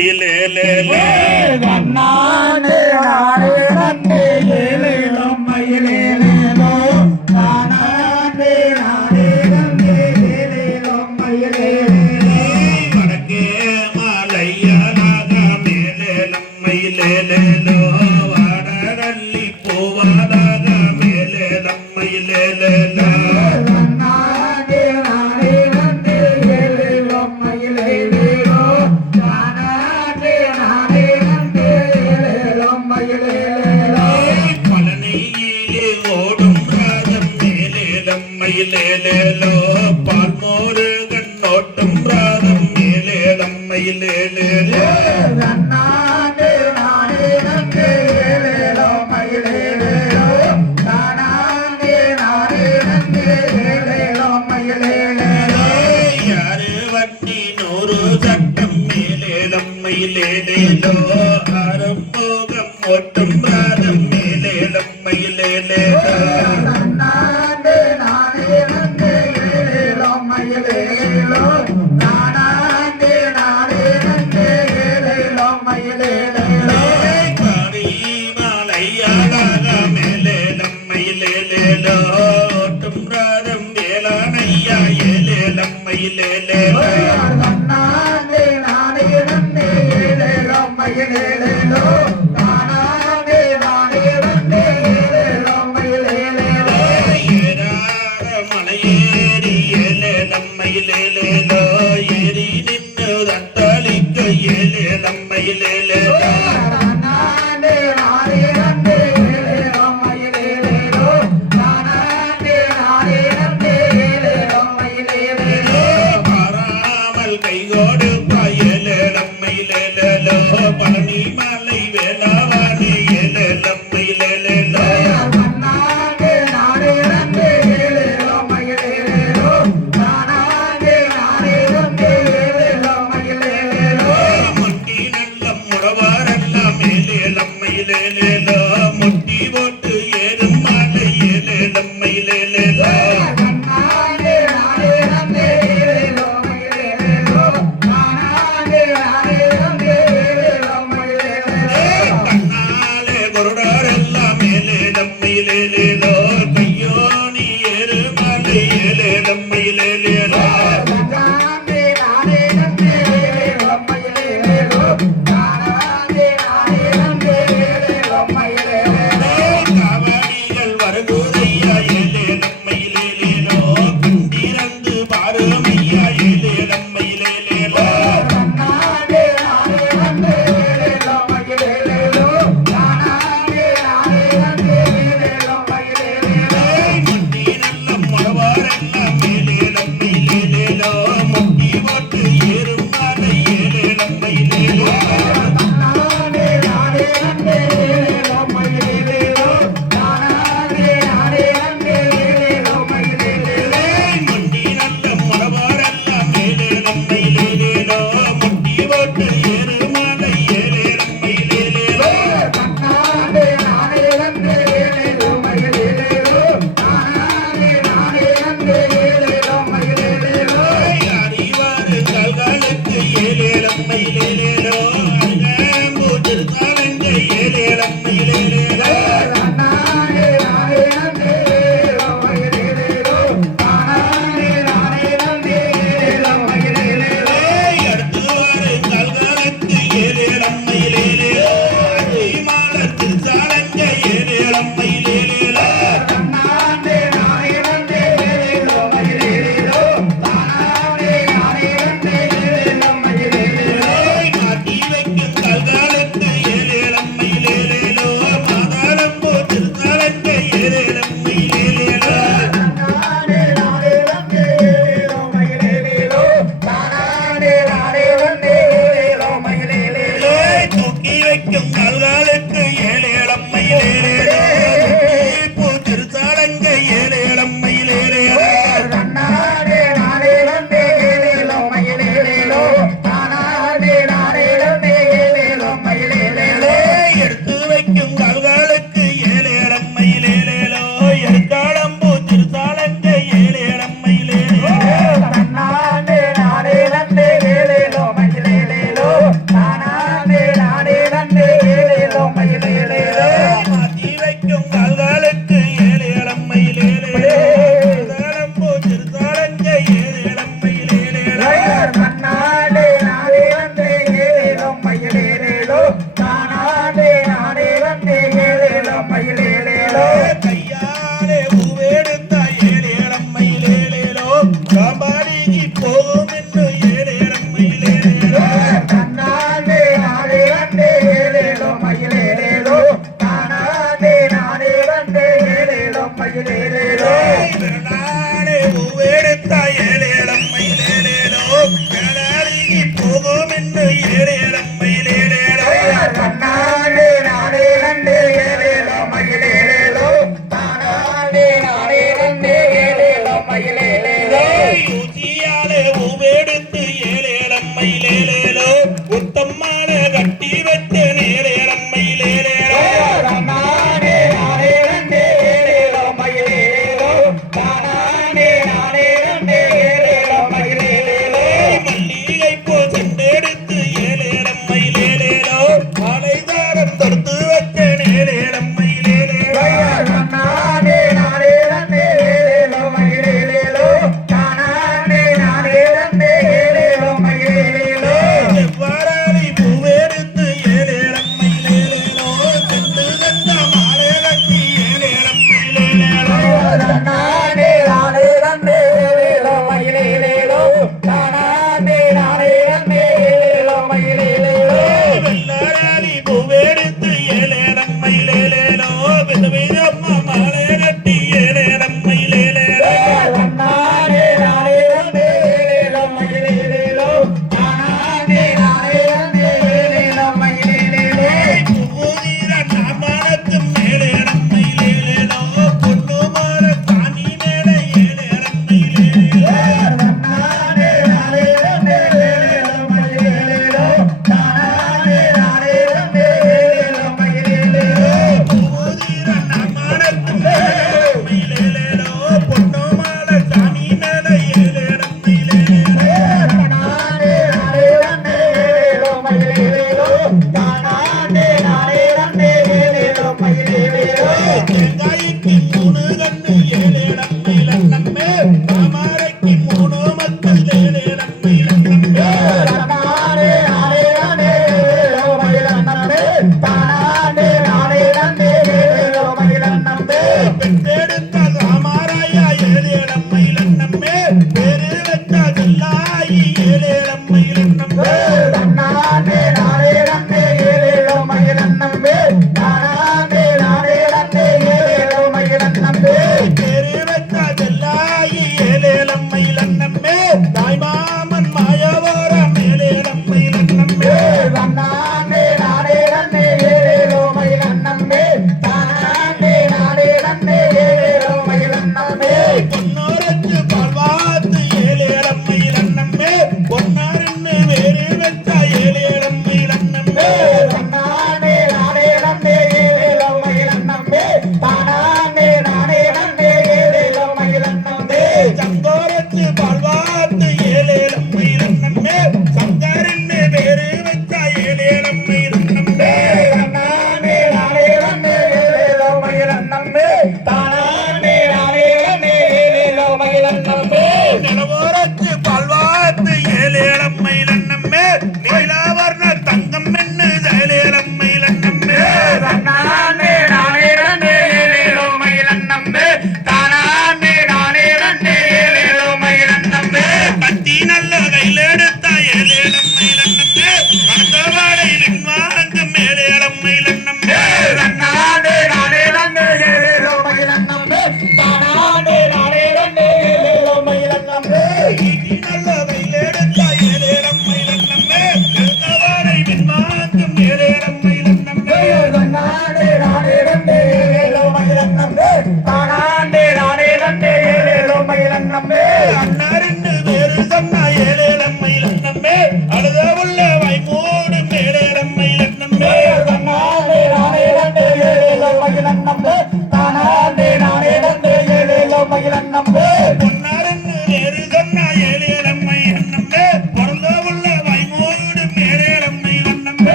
ఇలే లే లే. Lord. no ஏலேலம் Lalalek, Lalalek.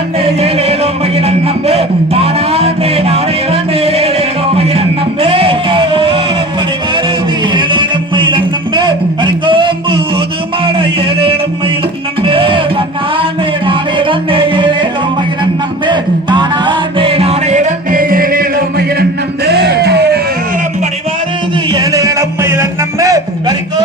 இறந்து ஏழேலோ மகிழன் நம்பு. தானாண்டே நானே இறந்து ஏழேலோ மகிழன் நம்பு. அரிக்கோம்பு ஊதுமாட ஏழேலும் மயிலன் நம்பு. தன்னாண்டே நானே இறந்து ஏழேலோ மகிழன் நம்பு. தானாண்டே நானே இறந்து ஏழேலோ மகிழன் நம்பு. பணிவாரது ஏழேலும் மயிலன் நம்பு. அரிக்கோ